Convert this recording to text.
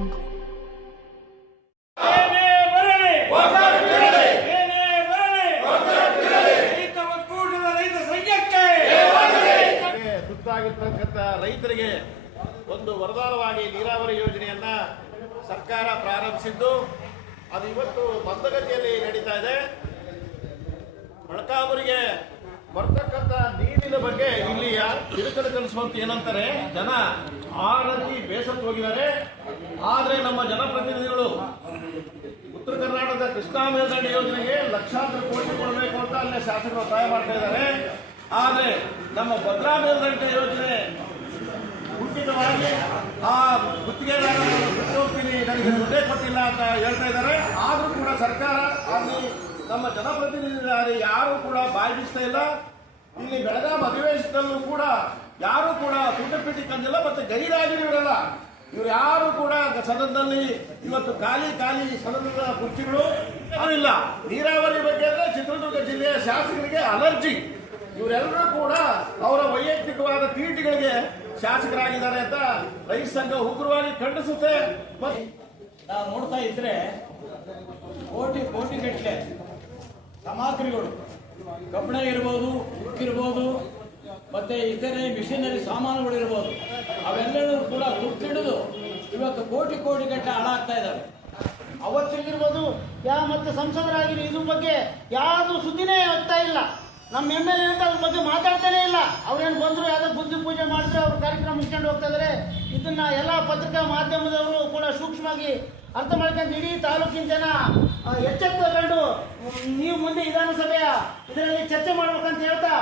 Banco. ತುತ್ತಾಗಿರ್ತಕ್ಕಂಥ ರೈತರಿಗೆ ಒಂದು ವರದಾರವಾಗಿ ನೀರಾವರಿ ಯೋಜನೆಯನ್ನ ಸರ್ಕಾರ ಪ್ರಾರಂಭಿಸಿದ್ದು. ಅದು ಇವತ್ತು ಮಂದಗತಿಯಲ್ಲಿ ನಡೀತಾ ಇದೆ. ಮಳಕಾಪುರಿಗೆ ಬರ್ತಕ್ಕಂಥ ನೀರಿನ ಬಗ್ಗೆ ಇಲ್ಲಿ ತಿರುಕಲು ಕಲಿಸುವಂತ ಏನಂತಾರೆ ಜನ ಆ ರೀತಿ ಬೇಸತ್ತು ಹೋಗಿದ್ದಾರೆ. ಆದ್ರೆ ನಮ್ಮ ಜನಪ್ರತಿನಿಧಿಗಳು ಉತ್ತರ ಕರ್ನಾಟಕದ ಕೃಷ್ಣಾ ಮೇಲ್ದಂಡೆ ಯೋಜನೆಗೆ ಲಕ್ಷಾಂತರ ಕೋಟಿ ಕೊಡಬೇಕು ಅಂತ ಅಲ್ಲೇ ಶಾಸಕರು ಒತ್ತಾಯ ಮಾಡ್ತಾ ಇದ್ದಾರೆ. ಆದ್ರೆ ನಮ್ಮ ಭದ್ರಾ ಮೇಲ್ದಂಡೆ ಯೋಜನೆ ಮುಂಚಿತವಾಗಿ ಆ ಗುತ್ತಿಗೆದಾರರು ನನಗೆ ದುಡ್ಡೇ ಕೊಟ್ಟಿಲ್ಲ ಅಂತ ಹೇಳ್ತಾ ಇದ್ದಾರೆ. ಆದ್ರೂ ಕೂಡ ಸರ್ಕಾರ ಅಲ್ಲಿ ನಮ್ಮ ಜನಪ್ರತಿನಿಧಿಗಳು ಯಾರು ಕೂಡ ಬಾಯಿ ಇಲ್ಲ. ಇಲ್ಲಿ ಬೆಳಗಾವಿ ಅಧಿವೇಶನದಲ್ಲೂ ಕೂಡ ಯಾರು ಕೂಡ ತುಂಡಪೀಟಿ ಕಂದಿಲ್ಲ ಮತ್ತೆ ಗೈರಾಗಿರುವರಲ್ಲ ಇವ್ರು ಯಾರು ಕೂಡ ಸದನದಲ್ಲಿ ಇವತ್ತು ಖಾಲಿ ಖಾಲಿ ಸದನದ ಕುರ್ಚಿಗಳು ಇಲ್ಲ. ನೀರಾವರಿ ಬಗ್ಗೆ ಅಂದ್ರೆ ಚಿತ್ರದುರ್ಗ ಜಿಲ್ಲೆಯ ಶಾಸಕರಿಗೆ ಅಲರ್ಜಿ. ಇವರೆಲ್ಲರೂ ಕೂಡ ಅವರ ವೈಯಕ್ತಿಕವಾದ ತೀಟಿಗಳಿಗೆ ಶಾಸಕರಾಗಿದ್ದಾರೆ ಅಂತ ರೈತ ಸಂಘ ಉಗ್ರವಾಗಿ ಖಂಡಿಸುತ್ತೆ. ನಾವು ನೋಡ್ತಾ ಇದ್ರೆ ಕೋಟಿ ಕೋಟಿ ಗಟ್ಟಲೆ ಸಮಾಗ್ರಿಗಳು. ಕಬ್ಬಣ ಇರ್ಬೋದು, ಉಕ್ಕಿರ್ಬೋದು, ಮತ್ತೆ ಇತರೆ ಮಿಷನರಿ ಸಾಮಾನುಗಳು ಇರ್ಬೋದು. ಅವೆಲ್ಲವೂ ಕೂಡ ತುಟ್ಟಿಡಿದು ಇವತ್ತು ಕೋಟಿ ಕೋಟಿ ಗಟ್ಟಲೆ ಹಾಳಾಗ್ತಾ ಇದ್ದಾವೆ. ಅವತ್ತಿಗಿರ್ಬೋದು, ಯಾ ಮತ್ತೆ ಸಂಸದರಾಗಿರೋ, ಇದ್ರ ಬಗ್ಗೆ ಯಾರು ಸುದ್ದಿನೇ ಹೋಗ್ತಾ ಇಲ್ಲ. ನಮ್ಮ ಎಂ ಎಲ್ ಎ ಅದ್ರ ಬಗ್ಗೆ ಮಾತಾಡ್ತಾನೆ ಇಲ್ಲ. ಅವ್ರೇನು ಬಂದ್ರು ಯಾವುದೋ ಬುದ್ಧಿ ಪೂಜೆ ಮಾಡಿಸಿ ಅವ್ರ ಕಾರ್ಯಕ್ರಮ ಮುಗಿಸ್ಕೊಂಡು ಹೋಗ್ತಾ ಇದ್ದಾರೆ ಇದನ್ನ ಎಲ್ಲ ಪತ್ರಿಕಾ ಮಾಧ್ಯಮದವರು ಕೂಡ ಸೂಕ್ಷ್ಮವಾಗಿ ಅರ್ಥ ಮಾಡ್ಕೊಂಡು ಇಡೀ ತಾಲೂಕಿನ ಜನ ಎಚ್ಚೆತ್ತು ಎಚ್ಚೆತ್ತುಕೊಂಡು ನೀವು ಮುಂದೆ ವಿಧಾನಸಭೆಯ ಇದರಲ್ಲಿ ಚರ್ಚೆ ಮಾಡ್ಬೇಕಂತ ಹೇಳ್ತಾ